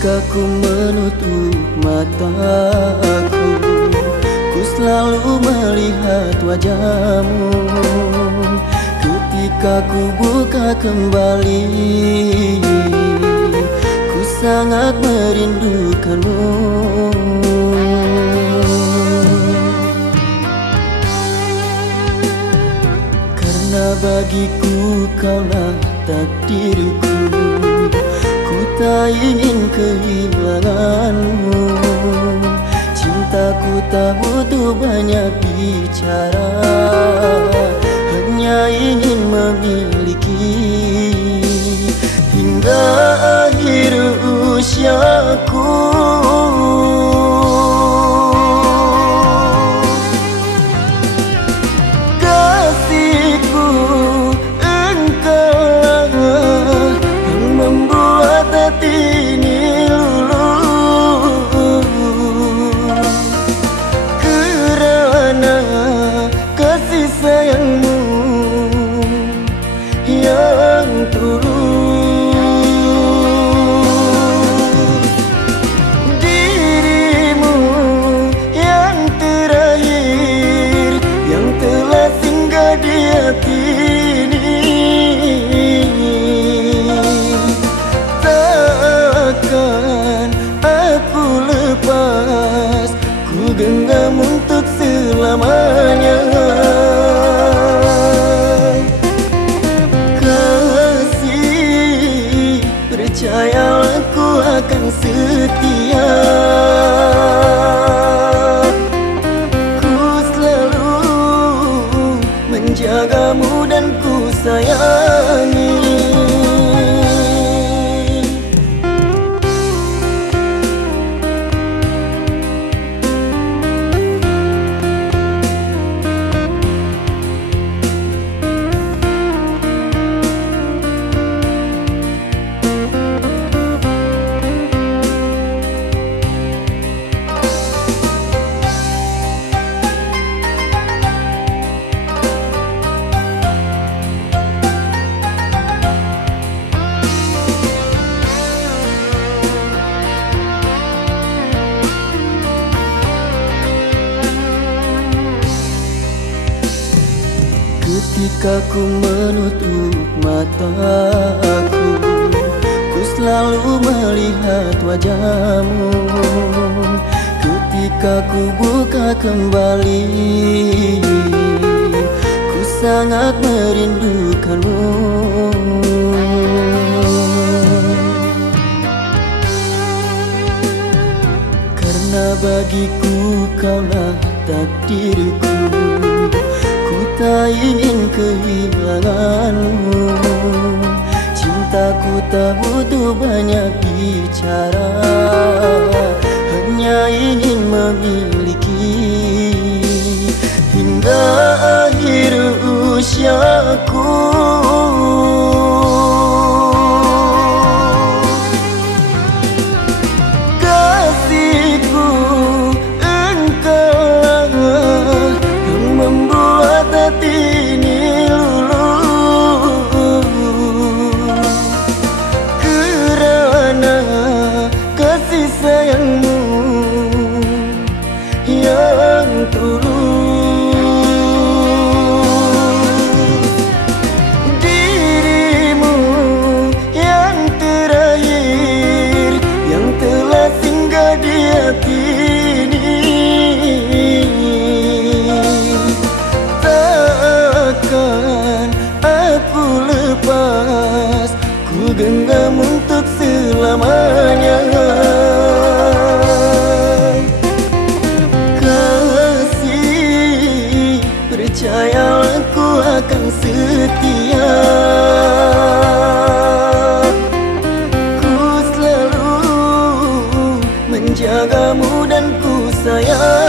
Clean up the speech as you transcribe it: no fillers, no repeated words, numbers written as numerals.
Ketika ku menutup mataku, ku selalu melihat wajahmu. Ketika ku buka kembali, ku sangat merindukanmu. Karena bagiku kaulah takdirku, ku tak ingin kehilanganmu. Cintaku tak butuh banyak bicara, hanya ingin memiliki hingga akhir usiaku. Kasihku, engkaulah yang membuat hati ini luluh. Kerana kasih sayangmu yang tulus, dirimu yang terakhir yang telah singgah di hati ini. Takkan aku lepas, ku genggam untuk selamanya. Kasih, percayalah ku akan setia. Ku selalu menjagamu dan ku sayangi. Ketika ku menutup mataku, ku selalu melihat wajahmu. Ketika ku buka kembali, ku sangat merindukanmu. Karena bagiku kaulah takdirku, tak ingin kehilanganmu. Cintaku tak butuh banyak bicara, hanya ingin memiliki hingga akhir usiaku. Kasihku, engkaulah yang membuat hati ini luluh. Kerana kasih sayangmu yang tulus, dirimu yang terakhir yang telah singgah di hati ini. Takkan aku lepas, ku genggam untuk selamanya. Kasih, percayalah ku akan setia. Ku selalu menjagamu dan ku sayang.